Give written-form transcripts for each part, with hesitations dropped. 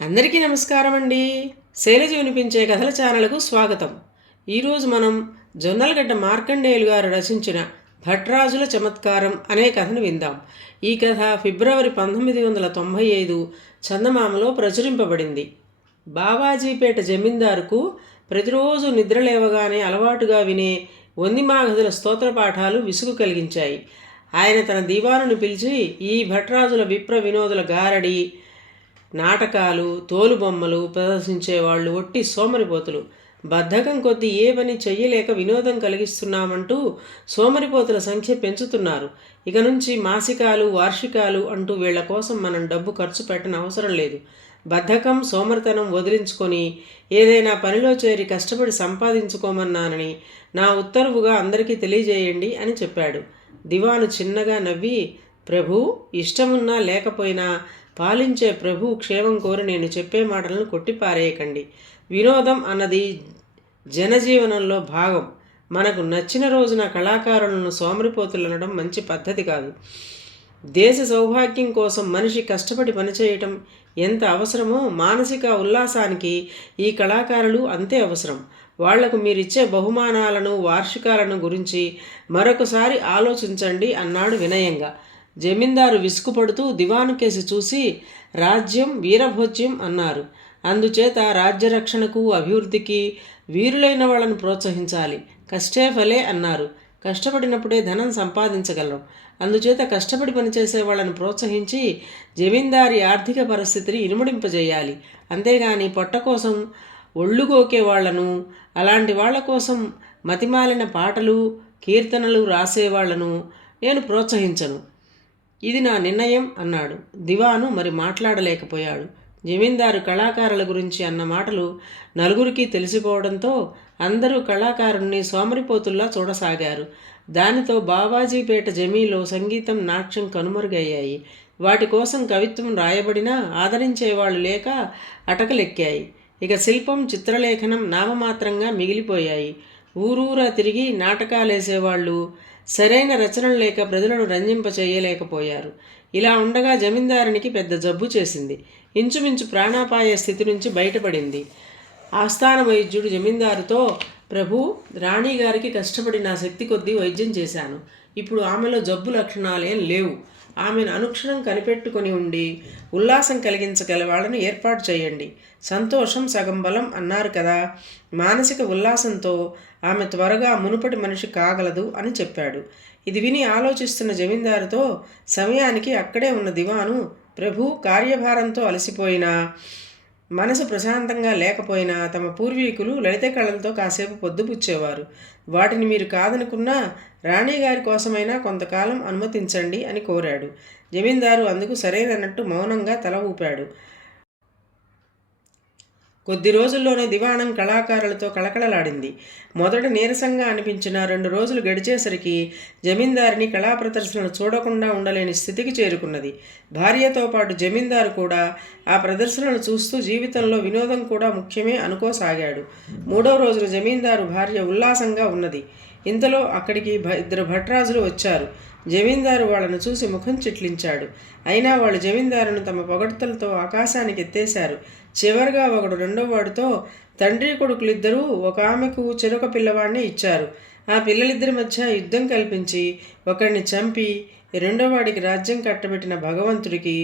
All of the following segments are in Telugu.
అందరికీ నమస్కారం అండి. శైలజ వినిపించే కథల ఛానల్కు స్వాగతం. ఈరోజు మనం జొన్నలగడ్డ మార్కండేయులు గారు రచించిన భట్రాజుల చమత్కారం అనే కథను విందాం. ఈ కథ ఫిబ్రవరి 1995 చందమామలో ప్రచురింపబడింది. బావాజీపేట జమీందారుకు ప్రతిరోజు నిద్రలేవగానే అలవాటుగా వినే వందిమాగధుల స్తోత్ర పాఠాలు విసుగు కలిగించాయి. ఆయన తన దీవానుని పిలిచి ఈ భట్రాజుల విప్ర వినోదుల గారడి నాటకాలు, తోలుబొమ్మలు ప్రదర్శించేవాళ్ళు ఒట్టి సోమరిపోతులు. బద్ధకం కొద్దీ ఏ పని చెయ్యలేక వినోదం కలిగిస్తున్నామంటూ సోమరిపోతుల సంఖ్య పెంచుతున్నారు. ఇక నుంచి మాసికాలు, వార్షికాలు అంటూ వీళ్ల కోసం మనం డబ్బు ఖర్చు పెట్టని అవసరం లేదు. బద్ధకం, సోమరితనం వదిలించుకొని ఏదైనా పనిలో చేరి కష్టపడి సంపాదించుకోమన్నానని నా ఉత్తర్వుగా అందరికీ తెలియజేయండి అని చెప్పాడు. దివాను చిన్నగా నవ్వి, ప్రభు, ఇష్టమున్నా లేకపోయినా పాలించే ప్రభు క్షేమం కోరి నేను చెప్పే మాటలను కొట్టిపారేయకండి. వినోదం అన్నది జనజీవనంలో భాగం. మనకు నచ్చిన రోజున కళాకారులను సోమరిపోతులు అనడం మంచి పద్ధతి కాదు. దేశ సౌభాగ్యం కోసం మనిషి కష్టపడి పనిచేయటం ఎంత అవసరమో మానసిక ఉల్లాసానికి ఈ కళాకారులు అంతే అవసరం. వాళ్లకు మీరిచ్చే బహుమానాలను, వార్షికాలను గురించి మరొకసారి ఆలోచించండి అన్నాడు వినయంగా. జమీందారు విసుగుపడుతూ దివాను కేసి చూసి, రాజ్యం వీరభోజ్యం అన్నారు. అందుచేత రాజ్యరక్షణకు, అభివృద్ధికి వీరులైన వాళ్ళను ప్రోత్సహించాలి. కష్టే ఫలే అన్నారు. కష్టపడినప్పుడే ధనం సంపాదించగలరు. అందుచేత కష్టపడి పనిచేసే వాళ్ళను ప్రోత్సహించి జమీందారి ఆర్థిక పరిస్థితిని ఇనుమడింపజేయాలి. అంతేగాని పొట్ట కోసం ఒళ్ళుగోకే వాళ్లను, అలాంటి వాళ్ల కోసం మతిమాలిన పాటలు, కీర్తనలు రాసేవాళ్లను నేను ప్రోత్సహించను. ఇది నా నిర్ణయం అన్నాడు. దివాను మరి మాట్లాడలేకపోయాడు. జమీందారు కళాకారుల గురించి అన్న మాటలు నలుగురికి తెలిసిపోవడంతో అందరూ కళాకారుణ్ణి సోమరిపోతుల్లా చూడసాగారు. దానితో బావాజీపేట జమీలో సంగీతం, నాట్యం కనుమరుగయ్యాయి. వాటి కోసం కవిత్వం రాయబడినా ఆదరించేవాళ్లు లేక అటకలెక్కాయి. ఇక శిల్పం, చిత్రలేఖనం నామమాత్రంగా మిగిలిపోయాయి. ఊరూరా తిరిగి నాటకాలేసేవాళ్ళు సరైన రచనలు లేక ప్రజలను రంజింపచేయలేకపోయారు. ఇలా ఉండగా జమీందారునికి పెద్ద జబ్బు చేసింది. ఇంచుమించు ప్రాణాపాయ స్థితి నుంచి బయటపడింది. ఆస్థాన వైద్యుడు జమీందారుతో, ప్రభు, రాణిగారికి కష్టపడి నా శక్తి కొద్దీ వైద్యం చేశాను. ఇప్పుడు ఆమెలో జబ్బు లక్షణాలేం లేవు. ఆమెను అనుక్షణం కనిపెట్టుకొని ఉండి ఉల్లాసం కలిగించగల వాళ్ళను ఏర్పాటు చేయండి. సంతోషం సగం బలం అన్నారు కదా. మానసిక ఉల్లాసంతో ఆమె త్వరగా మునుపటి మనిషి కాగలదు అని చెప్పాడు. ఇది విని ఆలోచిస్తున్న జమీందారుతో సమయానికి అక్కడే ఉన్న దివాను, ప్రభు, కార్యభారంతో అలసిపోయినా, మనసు ప్రశాంతంగా లేకపోయినా తమ పూర్వీకులు లలిత కళలతో కాసేపు పొద్దుపుచ్చేవారు. వాటిని మీరు కాదనుకున్నా రాణిగారి కోసమైనా కొంతకాలం అనుమతించండి అని కోరాడు. జమీందారు అందుకు సరేనన్నట్టు మౌనంగా తల ఊపాడు. కొద్ది రోజుల్లోనే దివాణం కళాకారులతో కళకళలాడింది. మొదట నీరసంగా అనిపించిన 2 రోజులు గడిచేసరికి జమీందారిని కళా ప్రదర్శనలు చూడకుండా ఉండలేని స్థితికి చేరుకున్నది. భార్యతో పాటు జమీందారు కూడా ఆ ప్రదర్శనలు చూస్తూ జీవితంలో వినోదం కూడా ముఖ్యమే అనుకోసాగాడు. 3వ రోజున జమీందారు భార్య ఉల్లాసంగా ఉన్నది. ఇంతలో అక్కడికి 2 భట్రాజులు వచ్చారు. జమీందారు వాళ్ళను చూసి ముఖం చిట్లించాడు. అయినా వాళ్ళు జమీందారును తమ పొగడ్తలతో ఆకాశానికి ఎత్తేశారు. చివరిగా ఒకడు రెండోవాడితో, తండ్రి కొడుకులిద్దరూ ఒక ఆమెకు చెరొక పిల్లవాడిని ఇచ్చారు. ఆ పిల్లలిద్దరి మధ్య యుద్ధం కల్పించి ఒకడిని చంపి రెండోవాడికి రాజ్యం కట్టబెట్టిన భగవంతుడికి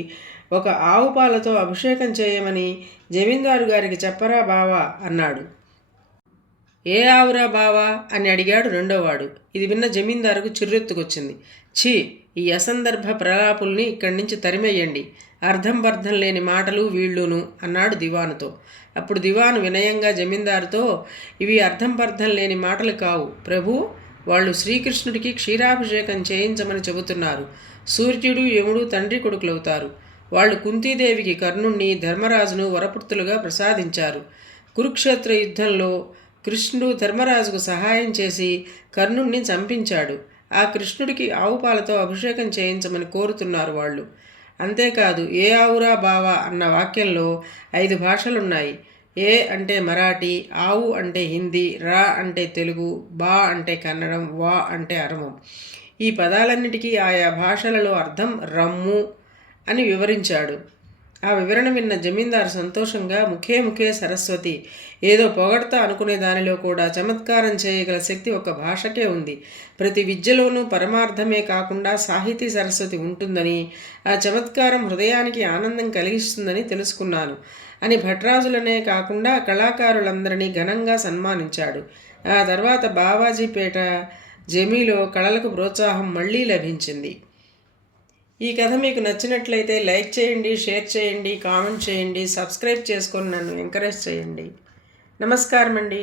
ఒక ఆవు పాలతో అభిషేకం చేయమని జమీందారు గారికి చెప్పరా బావా అన్నాడు. ఏ ఆవురా బావా అని అడిగాడు రెండోవాడు. ఇది విన్న జమీందారుకు చిర్రెత్తుకొచ్చింది. ఛీ, ఈ అసందర్భ ప్రలాపుల్ని ఇక్కడి నుంచి తరిమేయండి. అర్థం బర్థం లేని మాటలు వీళ్ళును అన్నాడు దివానుతో. అప్పుడు దివాను వినయంగా జమీందారుతో, ఇవి అర్థం బర్థం లేని మాటలు కావు ప్రభు. వాళ్ళు శ్రీకృష్ణుడికి క్షీరాభిషేకం చేయించమని చెబుతున్నారు. సూర్యుడు, యముడు తండ్రి కొడుకులవుతారు. వాళ్ళు కుంతీదేవికి కర్ణుణ్ణి, ధర్మరాజును వరపుత్రులుగా ప్రసాదించారు. కురుక్షేత్ర యుద్ధంలో కృష్ణుడు ధర్మరాజుకు సహాయం చేసి కర్ణుణ్ణి చంపించాడు. ఆ కృష్ణుడికి ఆవు పాలతో అభిషేకం చేయించమని కోరుతున్నారు వాళ్ళు. అంతేకాదు, ఏ ఆవురా బావా అన్న వాక్యంలో 5 భాషలున్నాయి. ఏ అంటే మరాఠీ, ఆవు అంటే హిందీ, రా అంటే తెలుగు, బా అంటే కన్నడం, వా అంటే అరమం. ఈ పదాలన్నిటికీ ఆయా భాషలలో అర్థం రమ్ము అని వివరించాడు. ఆ వివరణ విన్న జమీందారు సంతోషంగా ముఖే ముఖే సరస్వతి, ఏదో పొగడతా అనుకునే దానిలో కూడా చమత్కారం చేయగల శక్తి ఒక భాషకే ఉంది. ప్రతి విద్యలోనూ పరమార్థమే కాకుండా సాహితీ సరస్వతి ఉంటుందని, ఆ చమత్కారం హృదయానికి ఆనందం కలిగిస్తుందని తెలుసుకున్నాను అని భట్రాజులనే కాకుండా కళాకారులందరినీ ఘనంగా సన్మానించాడు. ఆ తర్వాత బావాజీపేట జమీలో కళలకు ప్రోత్సాహం మళ్ళీ లభించింది. ఈ కథ మీకు నచ్చినట్లయితే లైక్ చేయండి, షేర్ చేయండి, కామెంట్ చేయండి, సబ్స్క్రైబ్ చేసుకొని నన్ను ఎంకరేజ్ చేయండి. నమస్కారం అండి.